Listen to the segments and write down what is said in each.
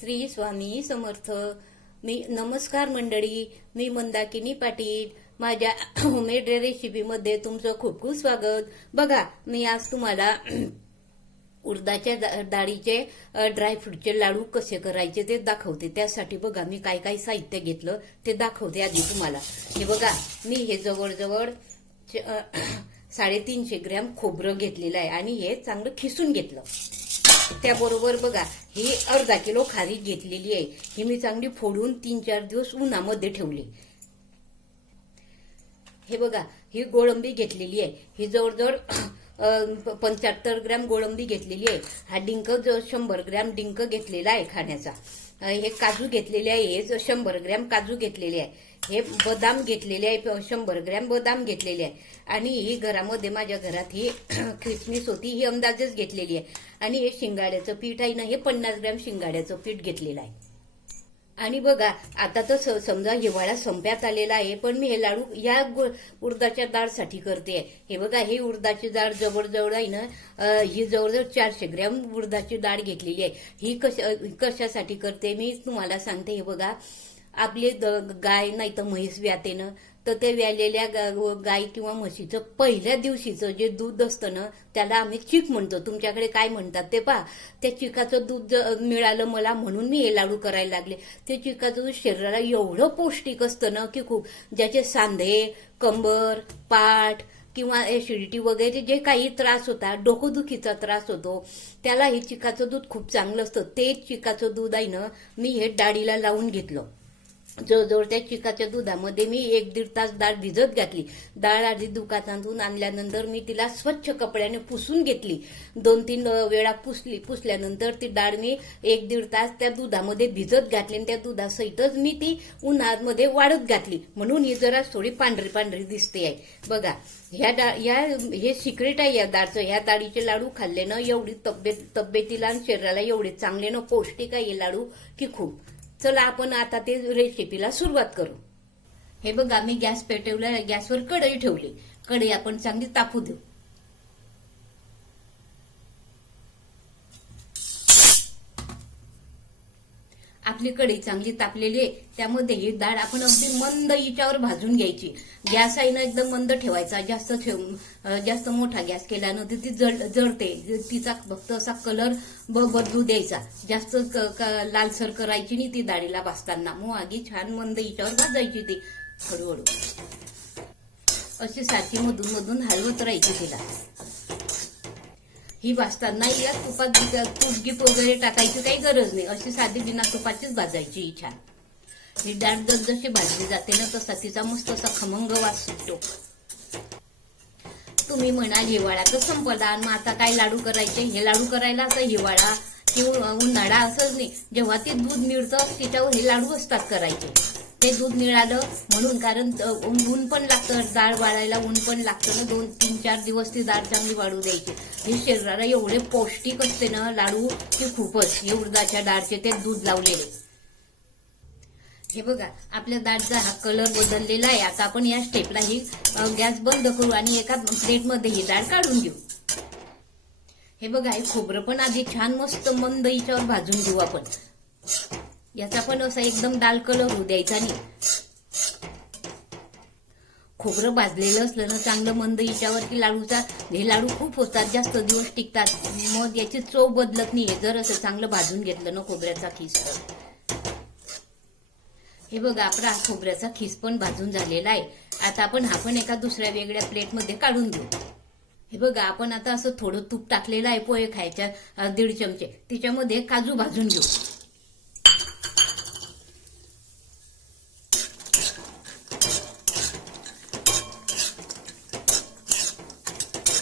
श्री स्वामी समर्थ. मी नमस्कार मंडळी मी मंदाकिनी पाटील. माझ्या होममेड रेसिपीमध्ये तुमचं खूप खूप स्वागत. बघा मी आज तुम्हाला उडदाच्या दा- डाळीचे ड्रायफ्रूटचे लाडू कसे करायचे ते दाखवते. त्यासाठी बघा मी काय काय साहित्य घेतलं ते दाखवते आधी तुम्हाला. हे बघा मी हे जवळजवळ साडेतीनशे ग्रॅम खोबरं घेतलेलं आहे आणि हे चांगलं खिसून घेतलं. त्याबरोबर बघा ही अर्धा किलो खारीक घेतलेली आहे. ही मी चांगली फोडून तीन चार दिवस उन्हामध्ये ठेवली. हे बघा ही गोळंबी घेतलेली आहे. ही जवळजवळ पंच्याहत्तर ग्रॅम गोळंबी घेतलेली आहे. हा डिंक जो शंभर ग्रॅम डिंक घेतलेला आहे खाण्याचा. हे काजू घेतलेले आहे हे शंभर ग्रॅम काजू घेतलेले आहे. हे बदाम घेतलेले आहे शंभर ग्रॅम बदाम घेतलेले आहे. आणि ही घरामध्ये माझ्या घरात ही ख्रिसमिस होती ही अंदाजेच घेतलेली आहे. आणि हे शिंगाड्याचं पीठ आहे ना हे पन्नास ग्रॅम शिंगाड्याचं पीठ घेतलेलं आहे. आणि बघा आता तर स- समजा हिवाळा संप्यात आलेला आहे पण मी हे लाडू या गु- उडदाच्या डाळसाठी करते हे बघा हे उडदाची डाळ जवळजवळ आहे ना ही जवळजवळ चारशे ग्रॅम उडदाची डाळ घेतलेली आहे. ही कश कशासाठी करते मी तुम्हाला सांगते हे बघा. आपले द- गाय नाही तर म्हैस व्याते ना तर ते व्यालेल्या गाय किंवा म्हशीचं पहिल्या दिवशीचं जे दूध असतं ना त्याला आम्ही चिक म्हणतो. तुमच्याकडे काय म्हणतात ते पहा. त्या चिकाचं दूध मिळालं मला म्हणून मी हे लाडू करायला लागले. ते चिकाचं दूध शरीराला एवढं पौष्टिक असतं ना की खूप. ज्याचे सांधे कंबर पाठ किंवा ऍसिडिटी वगैरे जे काही त्रास होता डोकोदुखीचा त्रास होतो त्याला हे चिकाचं दूध खूप चांगलं असतं. ते चिकाचं दूध आहे ना मी हे डाळीला लावून घेतलं. जवळजवळ त्या चिकाच्या दुधामध्ये मी एक दीड तास डाळ भिजत घातली. डाळ आधी दुकानातून आणल्यानंतर मी तिला स्वच्छ कपड्याने पुसून घेतली. दोन तीन वेळा पुसली. पुसल्यानंतर ती डाळ मी एक दीड तास त्या दुधामध्ये भिजत घातली आणि त्या दुधासहितच मी ती उन्हामध्ये वाढत घातली. म्हणून ही जरा थोडी पांढरी पांढरी दिसते आहे. बघा ह्या डाळ या हे सिक्रेट आहे या डाळचं. ह्या डाळीचे लाडू खाल्ले ना एवढी तब्येत तब्येतीला आणि शरीराला एवढे चांगले ना पौष्टिक आहे हे लाडू की खूप. चला आपण आता ते रेसिपीला सुरुवात करू. हे बघा मी गॅस पेटवला गॅसवर कढई ठेवली. कढई आपण चांगली तापू देऊ. आपली कढई चांगली तापलेली आहे त्यामध्ये ही डाळ आपण अगदी मंद हिच्यावर भाजून घ्यायची. गॅस आहे ना एकदम मंद ठेवायचा. जास्त ठेव जास्त मोठा गॅस केल्यानंतर ती जळ जळते. तिचा फक्त असा कलर ब बदलू द्यायचा. जास्त क- क- लालसर करायची नाही ती डाळीला भाजताना. मग आगी छान मंद हिच्यावर भाजायची ती. हळूहळू. अशी सारखी मधून मधून हलवत राहायची तिला. ही भाजताना या तुपात बी- तूप गीप वगैरे टाकायची काही गरज नाही. अशी साधी बिना तुपाचीच भाजायची ही छान. ही डाळ जस जशी भाजली जाते ना तसा तिचा मस्त असा खमंग वास सुटतो तुम्ही म्हणाल हिवाळा तर संपला मग आता काय लाडू करायचे? हे लाडू करायला आता हिवाळा किंवा उन्हाळा असंच नाही. जेव्हा ते दूध मिळतं तिच्यावर हे लाडू असतात करायचे. ते दूध मिळालं म्हणून कारण ऊन ऊन पण लागतं डाळ वाळायला ऊन पण लागतं ना दोन तीन चार दिवस ती डाळ चांगली वाढू द्यायची. हे शरीराला एवढे पौष्टिक असते ना लाडू की खूपच. हे उडदाच्या डाळचे ते दूध लावलेले. हे बघा आपल्या डाळचा हा कलर बदललेला आहे. आता आपण या स्टेपला ही गॅस बंद करू आणि एका प्लेटमध्ये ही डाळ काढून घेऊ. हे बघा हे खोबरं पण आधी छान मस्त मंद हिच्यावर भाजून घेऊ आपण. याचा पण असा एकदम डाल कलर होऊ द्यायचा नाही. खोबरं भाजलेलं असलं ना चांगलं मंद हिच्यावर की लाडूचा हे लाडू खूप होतात जास्त दिवस टिकतात. मग याची चव बदलत नाही जर असं चांगलं भाजून घेतलं ना खोबऱ्याचा खीस हे बघा आपला खोबऱ्याचा खीस पण भाजून झालेला आहे. आता आपण हा पण एका दुसऱ्या वेगळ्या प्लेटमध्ये काढून घेऊ. हे बघा आपण आता असं थोडं तूप टाकलेलं आहे पोहे खायच्या दीड चमचे. त्याच्यामध्ये काजू भाजून घेऊ.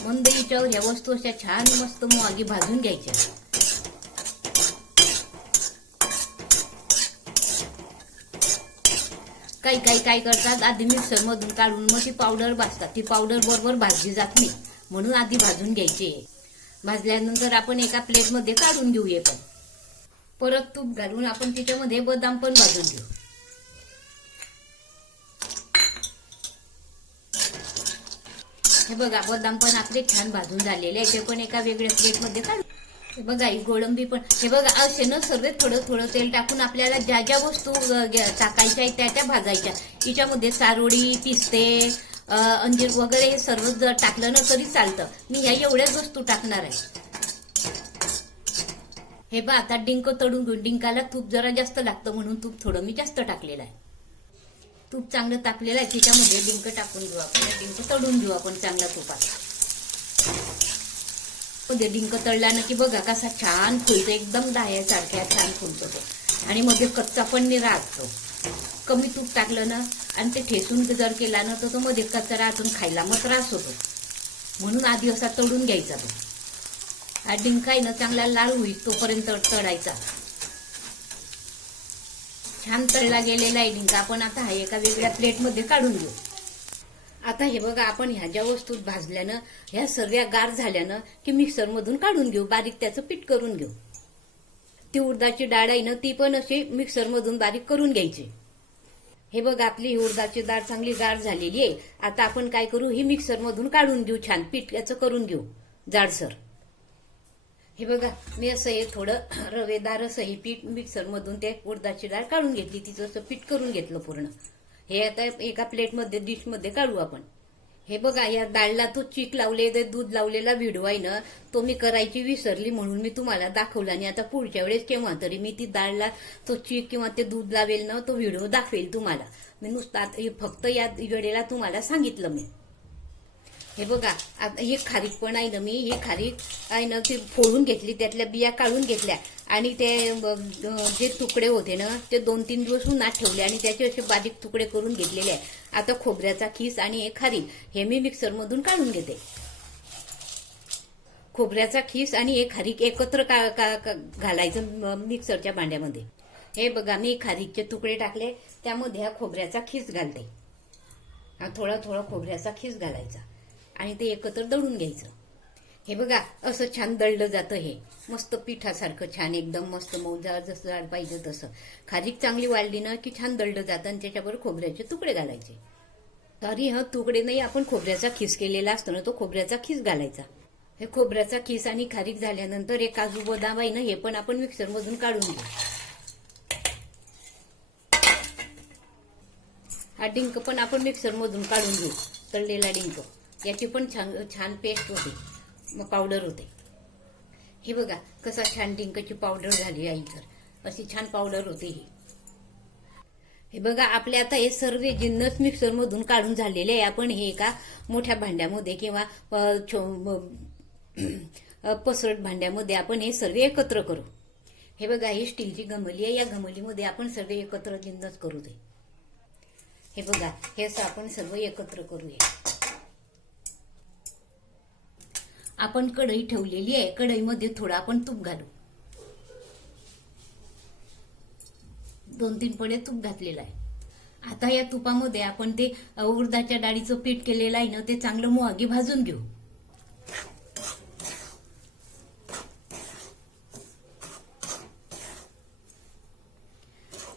मंद हिच्यावर ह्या वस्तू अशा छान मस्त मोहागी भाजून घ्यायच्या. काही काही काय करतात? आधी मिक्सर मधून काढून मग ती पावडर भाजतात. ती पावडर बरोबर भाजली जात नाही. म्हणून आधी भाजून घ्यायची. भाजल्यानंतर आपण एका प्लेटमध्ये काढून घेऊया पण. परत तूप घालून आपण त्याच्यामध्ये बदाम पण भाजून घेऊ. हे बघा बदाम पण आपले छान भाजून झालेले आहे ते पण एका वेगळ्या प्लेटमध्ये काढू हे बघा ही गोळंबी पण हे बघा असे ना सर्व थोडं थोडं तेल टाकून आपल्याला ज्या ज्या वस्तू टाकायच्या आहेत त्या त्या भाजायच्या. हिच्यामध्ये सारोडी पिस्ते अंजीर वगैरे हे सर्व जर टाकलं ना तरी चालतं. मी ह्या एवढ्याच वस्तू टाकणार आहे. हे बघ आता डिंक तळून घेऊन डिंकाला तूप जरा जास्त लागतं म्हणून तूप थोडं मी जास्त टाकलेलं आहे. तूप चांगलं तापलेलं आहे त्याच्यामध्ये डिंक टाकून घेऊ आपण. डिंक तळून घेऊ आपण चांगल्या तुपात. मध्ये डिंक तळल्यानं की बघा कसा छान फुलतो एकदम दाह्यासारख्या छान फुलतो तो. आणि मध्ये कच्चा पण नाही राहतो कमी तूप टाकलं ना आणि ते ठेसून जर केला ना तर तो मध्ये कचरा अजून खायला मग त्रास होतो. म्हणून आधी असा तळून घ्यायचा तो. हा डिंक आहे ना चांगला लाल होईल तोपर्यंत तळायचा. छान तळला गेलेला आहे डिंक. आपण आता हा एका वेगळ्या प्लेटमध्ये काढून घेऊ. आता हे बघा आपण ह्या ज्या वस्तू भाजल्यानं ह्या सगळ्या गार झाल्यानं की मिक्सरमधून काढून घेऊ बारीक त्याचं पीठ करून घेऊ. ती उडदाची डाळ आहे ना ती पण अशी मिक्सरमधून बारीक करून घ्यायची. हे बघ आपली ही उडदाची डाळ चांगली गार झालेली आहे. आता आपण काय करू ही मिक्सरमधून काढून घेऊ छान पीठ याचं करून घेऊ जाडसर. हे बघा मी असं हे थोडं रवेदार असं हे पीठ मिक्सरमधून ते उडदाची डाळ काढून घेतली. तिचं असं पीठ करून घेतलं पूर्ण. हे आता एका प्लेटमध्ये डिशमध्ये काढू आपण. हे बघा या डाळला तो चीक लावले ते दूध लावलेला व्हिडिओ आहे ना तो मी करायची विसरली म्हणून मी तुम्हाला दाखवला. आणि आता पुढच्या वेळेस केव्हा तरी मी ती डाळला तो चीक किंवा ते दूध लावेल ना तो व्हिडिओ दाखवेल तुम्हाला. मी नुसता आता फक्त या वेळेला तुम्हाला सांगितलं मी. हे बघा आता हे खारीक पण आहे ना मी हे खारीक आहे ना ती फोडून घेतली त्यातल्या बिया काढून घेतल्या. आणि ते जे तुकडे होते ना ते दोन तीन दिवस उन्हात ठेवले आणि त्याचे असे बारीक तुकडे करून घेतलेले आहे आता खोबऱ्याचा खीस आणि हे खारीक हे मी मिक्सरमधून काढून घेते. खोबऱ्याचा खीस आणि हे खारीक एकत्र का, का, का घालायचं मिक्सरच्या भांड्यामध्ये. हे बघा मी खारीकचे तुकडे टाकले त्यामध्ये हा खोबऱ्याचा खीस घालते. हा थोडा थोडा खोबऱ्याचा खीस घालायचा. आणि ते एकत्र दळून घ्यायचं. हे बघा असं छान दळलं जातं हे. मस्त पिठासारखं छान एकदम मस्त मौजा जसं पाहिजे तसं. खारीक चांगली वाढली ना की छान दळलं जातं आणि त्याच्याबरोबर खोबऱ्याचे तुकडे घालायचे. तरी हा तुकडे नाही आपण खोबऱ्याचा खीस केलेला असतो ना तो खोबऱ्याचा खीस घालायचा. हे खोबऱ्याचा खीस आणि खारीक झाल्यानंतर हे काजू बदाम आहे ना हे पण आपण मिक्सरमधून काढून घेऊ. हा डिंक पण आपण मिक्सरमधून काढून घेऊ तळलेला डिंक. याची पण छान छान पेस्ट होते. पावडर होते. हे बघा कसा छान डिंकची पावडर झाली आहे तर अशी छान पावडर होते ही. हे बघा आपले आता हे सर्व जिन्नस मिक्सरमधून काढून झालेले आहे. आपण हे एका मोठ्या भांड्यामध्ये किंवा छो- पसरट भांड्यामध्ये आपण हे सर्व एकत्र करू. हे बघा ही स्टीलची गमली आहे. या गमलीमध्ये आपण सर्व एकत्र जिन्नस करू दे. हे बघा हे असं आपण सर्व एकत्र करूया. आपण कढई ठेवलेली आहे. कढईमध्ये थोडं आपण तूप घालू. दोन तीन पडे तूप घातलेलं आहे. आता या तुपामध्ये आपण ते अ, उडदाच्या डाळीचं पीठ केलेलं आहे ना ते चांगलं मोहागी भाजून घेऊ.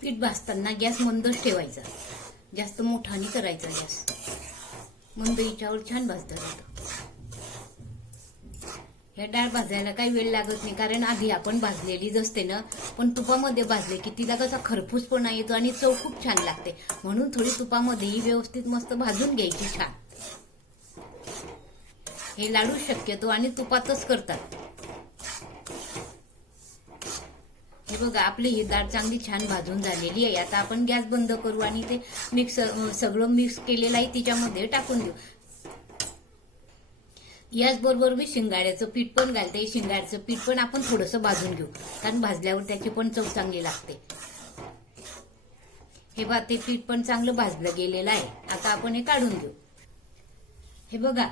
पीठ भाजताना गॅस मंदच ठेवायचा. जास्त मोठाने करायचा गॅस. मंद हिच्यावर छान भाजता जातं हे डाळ भाजायला काही वेळ लागत नाही कारण आधी आपण भाजलेलीच असते ना पण तुपामध्ये भाजले की तिला कसा खरपूसपणा येतो आणि चव खूप छान लागते. म्हणून थोडी तुपामध्येही व्यवस्थित मस्त भाजून घ्यायची छान. हे लाडू शक्यतो आणि तुपातच करतात. हे बघा आपली ही डाळ चांगली छान भाजून झालेली आहे. आता आपण गॅस बंद करू आणि ते मिक्स सगळं मिक्स केलेलं आहे तिच्यामध्ये टाकून देऊ. याचबरोबर मी शिंगाड्याचं पीठ पण घालते. शिंगाड्याचं पीठ पण आपण थोडंसं भाजून घेऊ. कारण भाजल्यावर त्याची पण चव चांगली लागते. हे बघा ते पीठ पण चांगलं भाजलं गेलेलं आहे. आता आपण हे काढून घेऊ. हे बघा.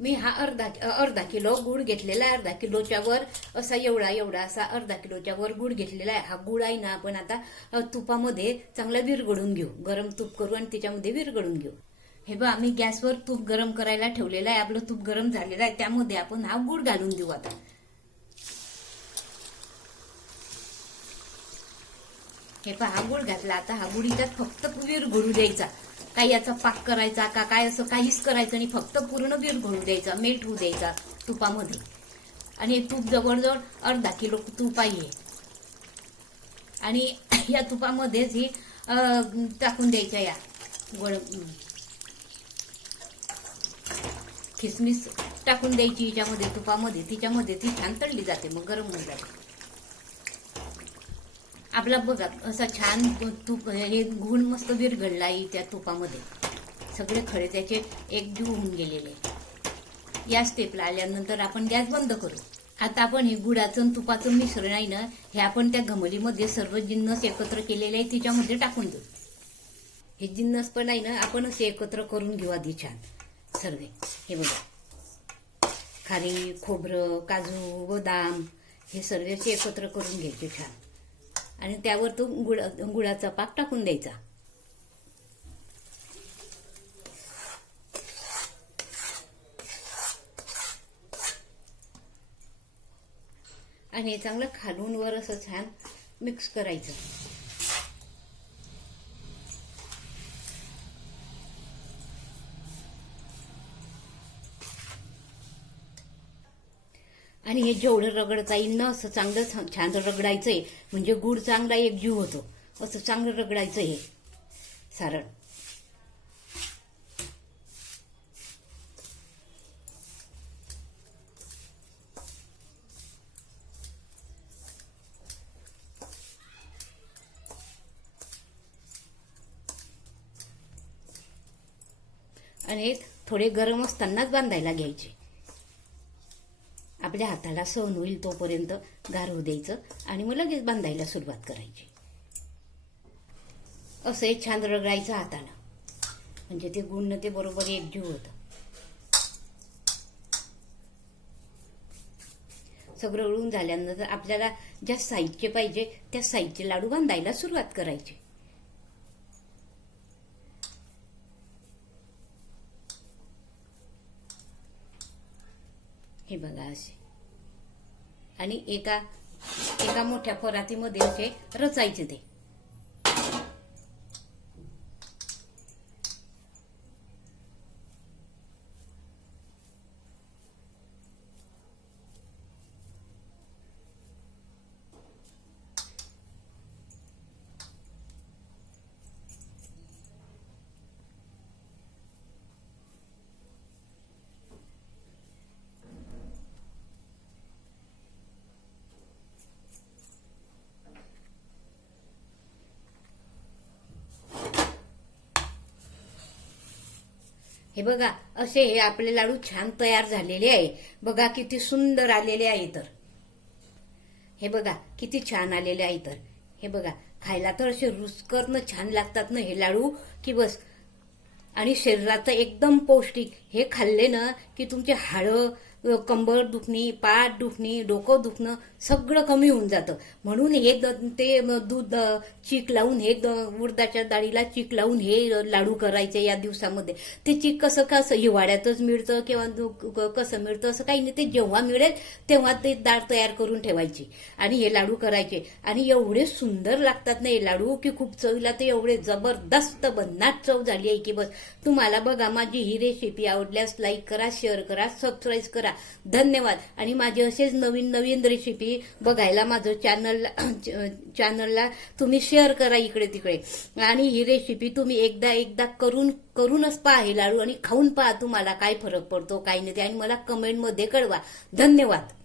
मी हा अर्धा अर्धा किलो गुळ घेतलेला आहे. अर्धा किलोच्या वर असा एवढा एवढा असा अर्धा किलोच्या वर गुळ घेतलेला आहे. हा गुळ आहे ना आपण आता तुपामध्ये चांगला विरघडून घेऊ. गरम तूप करू आणि त्याच्यामध्ये विरघडून घेऊ. हे बा आम्ही गॅसवर तूप गरम करायला ठेवलेलं आहे. आपलं तूप गरम झालेलं आहे. त्यामध्ये आपण हा गुळ घालून देऊ आता. हे पहा हा गुळ घातला आता. हा गुळ इथं फक्त विरघडू द्यायचा. काही याचा पाक करायचा का काय असं काहीच करायचं नाही. फक्त पूर्ण विरघळू द्यायचा मेल्ट होऊ द्यायचा तुपामध्ये. आणि तूप जवळजवळ अर्धा किलो तूप आहे. आणि या तुपामध्येच ही टाकून द्यायच्या या गोळ खिसमिस टाकून द्यायची हिच्यामध्ये तुपामध्ये तिच्यामध्ये ती छान तळली जाते मग गरम होऊन जाते. आपला बघा असा छान तूप हे गुण मस्त विरघडला आहे त्या तुपामध्ये. सगळे खडे त्याचे एकजीव होऊन गेलेले. या स्टेपला आल्यानंतर आपण गॅस बंद करू. आता आपण हे गुडाचं आणि तुपाचं मिश्रण आहे ना हे आपण त्या घमलीमध्ये सर्व जिन्नस एकत्र केलेले आहे तिच्यामध्ये टाकून देऊ. हे जिन्नस पण आहे ना आपण असे एकत्र करून घेऊ आधी छान. सर्व हे बघा. खारी खोबरं काजू बदाम हे सर्वेचे एकत्र करून घ्यायचे छान. आणि त्यावर तो गुळ गुळाचा पाक टाकून द्यायचा. आणि हे चांगलं खालून वर असं छान मिक्स करायचं. आणि हे जेवढं रगडता येईल ना असं चांगलं छा- छान रगडायचंय. म्हणजे गुड चांगला एक जीव होतो. असं चांगलं रगडायचं हे. सारण आणि थोडे गरम असतानाच बांधायला घ्यायचे. म्हणजे हाताला सहन होईल तोपर्यंत गार होऊ द्यायचं आणि मग लगेच बांधायला सुरुवात करायची. असं हे छान रगडायचं हाताला. म्हणजे ते गुण ते बरोबर एकजीव होतं. सगळं उळून झाल्यानंतर आपल्याला ज्या साईजचे पाहिजे त्या साईजचे लाडू बांधायला सुरुवात करायची. हे बघा असे. आणि एका एका मोठ्या परातीमध्ये असे रचायचे ते. हे बघा असे हे आपले लाडू छान तयार झालेले आहे. बघा किती सुंदर आलेले आहे तर हे बघा किती छान आलेले आहे तर हे बघा खायला तर असे रुचकर छान लागतात ना हे लाडू की बस. आणि शरीराचं एकदम पौष्टिक. हे खाल्ले ना की तुमचे हाडं कंबर दुखणे पाठ दुखणे डोकं दुखणं सगळं कमी होऊन जातं. म्हणून हे द- ते दूध चीक लावून हे द- उडदाच्या डाळीला चीक लावून हे लाडू करायचे या दिवसामध्ये. ते चीक कसं कसं हिवाळ्यातच मिळतं किंवा क- कसं मिळतं असं काही नाही. ते जेव्हा मिळेल तेव्हा ते डाळ तयार करून ठेवायची आणि हे लाडू करायचे. आणि एवढे सुंदर लागतात ना हे लाडू की खूप चवीला ते एवढे जबरदस्त भन्नाट चव झाली आहे की बस. तुम्हाला बघा माझी ही रेसिपी आवडल्यास लाईक करा शेअर करा सबस्क्राईब करा. धन्यवाद. आणि माझे असेच नवीन नवीन रेसिपी बघायला माझं चॅनल चॅनलला तुम्ही शेअर करा इकडे तिकडे. आणि ही रेसिपी तुम्ही एकदा एकदा करून करूनच पहा हे लाडू आणि खाऊन पहा तुम्हाला काय फरक पडतो काय नाही ते. आणि मला कमेंटमध्ये कळवा. धन्यवाद.